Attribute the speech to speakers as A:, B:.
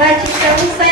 A: Vai te dar um